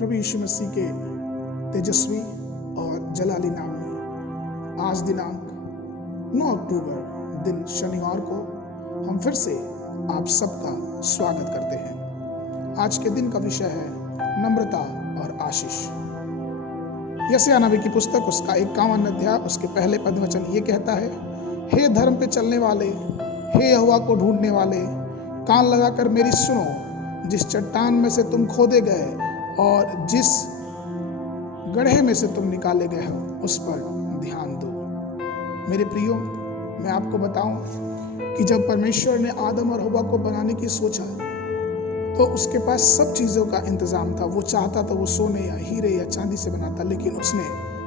प्रभु यीशु मसीह के तेजस्वी और जलाली नाम में आज दिनांक 9 अक्टूबर दिन शनिवार को हम फिर से आप सबका स्वागत करते हैं। आज के दिन का विषय है नम्रता और आशीष। यशायाह नबी की पुस्तक उसका 51 अध्याय उसके पहले पद वचन ये कहता है, हे धर्म पे चलने वाले, हे यहोवा को ढूंढने वाले, कान लगाकर मेरी सुनो। जिस चट्टान में से तुम खोदे गए और जिस गड्ढे में से तुम निकाले गए हो उस पर ध्यान दो। मेरे प्रियो, मैं आपको बताऊं कि जब परमेश्वर ने आदम और हव्वा को बनाने की सोचा तो उसके पास सब चीजों का इंतजाम था। वो चाहता था वो सोने या हीरे या चांदी से बनाता, लेकिन उसने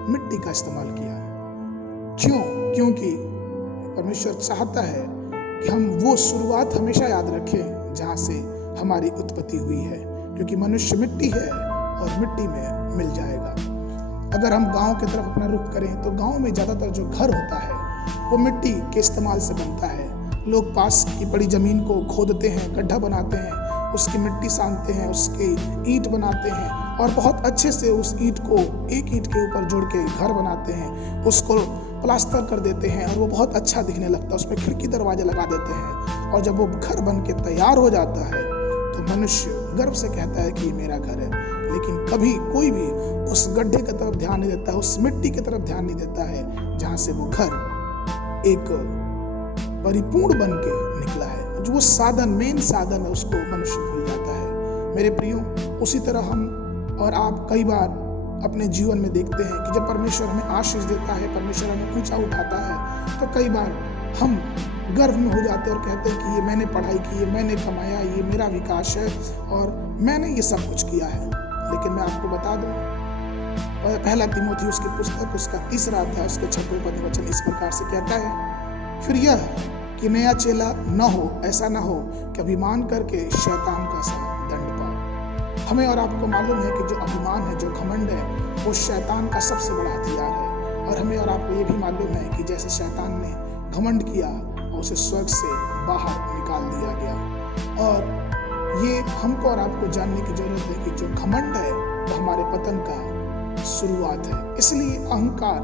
मिट्टी का इस्तेमाल किया। क्यों? क्योंकि परमेश्वर चाहता है कि हम वो शुरुआत हमेशा याद रखें जहां से हमारी उत्पत्ति हुई है, क्योंकि मनुष्य मिट्टी है और मिट्टी में मिल जाएगा। अगर हम गांव की तरफ अपना रुख करें तो गांव में ज्यादातर जो घर होता है वो मिट्टी के इस्तेमाल से बनता है। लोग पास की बड़ी जमीन को खोदते हैं, गड्ढा बनाते हैं, उसकी मिट्टी सानते हैं, उसके ईंट बनाते हैं और बहुत अच्छे से उस ईंट को एक ईंट के ऊपर जोड़ के घर बनाते हैं, उसको प्लास्टर कर देते हैं और वो बहुत अच्छा दिखने लगता है। उसमें खिड़की दरवाजे लगा देते हैं और जब वो घर बन के तैयार हो जाता है तो मनुष्य गर्व से कहता है कि ये मेरा घर है। लेकिन कभी कोई भी उस गड्ढे की तरफ ध्यान नहीं देता है, उस मिट्टी की तरफ ध्यान नहीं देता है जहां से वो घर एक परिपूर्ण बन के निकला है। जो वो साधन, मेन साधन है, उसको मनुष्य भूल जाता है। मेरे प्रियो, उसी तरह हम और आप कई बार अपने जीवन में देखते हैं कि जब परमेश्वर हमें आशीष देता है, परमेश्वर हमें ऊंचा उठाता है, तो कई बार हम गर्व में हो जाते हैं और कहते हैं कि ये मैंने पढ़ाई की, ये मैंने कमाया, ये मेरा विकास है और मैंने ये सब कुछ किया है। लेकिन मैं आपको बता दूं, पहला तीमुथियुस की पुस्तक उसका 3 अध्याय उसके 6वें पद वचन इस प्रकार से कहता है, फिर यह कि नया चेला न हो, ऐसा न हो कि अभिमान करके शैतान का सा दंड पाओ। हमें और आपको मालूम है कि जो अभिमान है, जो घमंड है, वो शैतान का सबसे बड़ा हथियार है। और हमें और आपको ये भी मालूम है कि जैसे शैतान ने घमंड किया, उसे स्वर्ग से बाहर निकाल दिया गया। और ये हमको और आपको जानने की जरूरत है कि जो घमंड है वो हमारे पतन का शुरुआत है। इसलिए अहंकार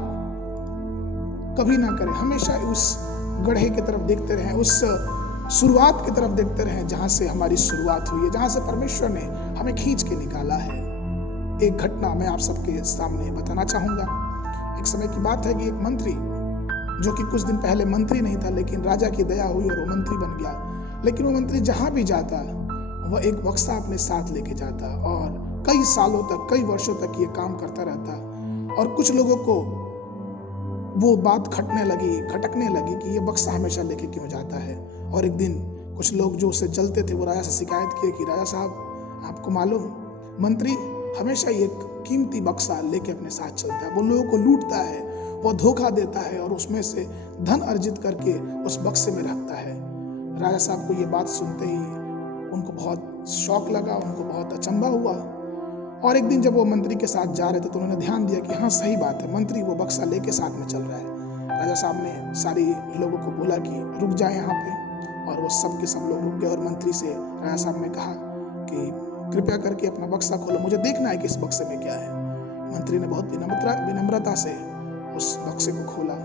कभी ना करें, हमेशा उस गड्ढे की तरफ देखते रहें, उस शुरुआत की तरफ देखते रहें जहां से हमारी शुरुआत हुई है, जहां से परमेश्वर ने हमें खींच के निकाला है। एक घटना मैं आप सबके सामने बताना चाहूंगा। एक समय की बात है कि एक मंत्री, जो कि कुछ दिन पहले मंत्री नहीं था, लेकिन राजा की दया हुई और वो मंत्री बन गया। लेकिन वो मंत्री जहां भी जाता वह एक बक्सा अपने साथ लेके जाता और कई सालों तक, कई वर्षों तक ये काम करता रहता। और कुछ लोगों को वो बात खटकने लगी कि ये बक्सा हमेशा लेके क्यों जाता है। और एक दिन कुछ लोग जो उसे जलते थे वो राजा से शिकायत किए कि राजा साहब, आपको मालूम, मंत्री हमेशा ये कीमती बक्सा लेके अपने साथ चलता है, वो लोगों को लूटता है, वो धोखा देता है और उसमें से धन अर्जित करके उस बक्से में रखता है। राजा साहब को ये बात सुनते ही उनको बहुत शौक लगा, उनको बहुत अचंभा हुआ। और एक दिन जब वो मंत्री के साथ जा रहे थे तो उन्होंने ध्यान दिया कि हाँ, सही बात है, मंत्री वो बक्सा लेके साथ में चल रहा है। राजा साहब ने सारी लोगों को बोला कि रुक जाए यहाँ पे, और वो सब के सब लोग रुक गए। और मंत्री से राजा साहब ने कहा कि कृपया करके अपना बक्सा खोलो, मुझे देखना है कि इस बक्से में क्या है। मंत्री ने बहुत विनम्रता से उस बक्से को खोला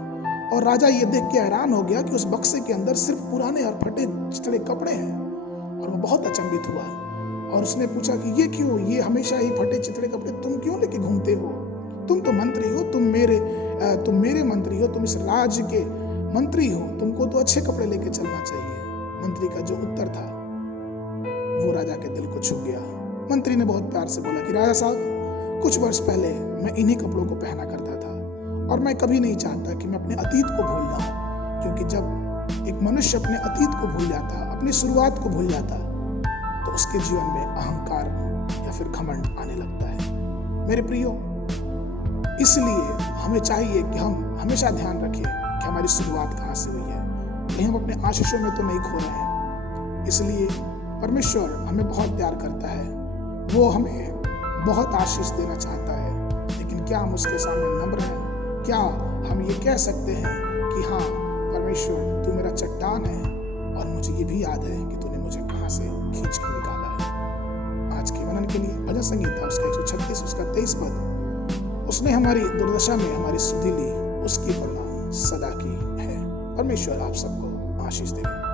और राजा ये देख के हैरान हो गया कि उस बक्से के अंदर सिर्फ पुराने और फटे चिथड़े कपड़े हैं। और वो बहुत अचंभित हुआ और उसने पूछा कि ये क्यों, ये हमेशा ही फटे चिथड़े कपड़े तुम क्यों लेके घूमते हो? तुम तो मंत्री हो, तुम मेरे मंत्री हो, तुम इस राज्य के मंत्री हो, तुमको तो अच्छे कपड़े लेके चलना चाहिए। मंत्री का जो उत्तर था वो राजा के दिल को छू गया। मंत्री ने बहुत प्यार से बोला कि राजा साहब, कुछ वर्ष पहले मैं इन्हीं कपड़ों को पहना करता था और मैं कभी नहीं चाहता कि मैं अपने अतीत को भूल जाऊं, क्योंकि जब एक मनुष्य अपने अतीत को भूल जाता, अपनी शुरुआत को भूल जाता, तो उसके जीवन में अहंकार या फिर घमंड आने लगता है। मेरे प्रियो, इसलिए हमें चाहिए कि हम हमेशा ध्यान रखें कि हमारी शुरुआत कहाँ से हुई है, कहीं हम अपने आशीषों में तो नहीं खो रहे हैं। इसलिए परमेश्वर हमें बहुत प्यार करता है, वो हमें बहुत आशीष देना चाहता है, लेकिन क्या हम उसके सामने नम्र हैं? क्या हम ये कह सकते हैं कि हाँ परमेश्वर, तू मेरा चट्टान है और मुझे ये भी याद है कि तूने मुझे कहाँ से खींच के निकाला है। आज के मनन के लिए भजन संगीता उसका 136 उसका 23 पद, उसने हमारी दुर्दशा में हमारी सुधि ली, उसकी करुणा सदा की है। परमेश्वर आप सबको आशीष दे।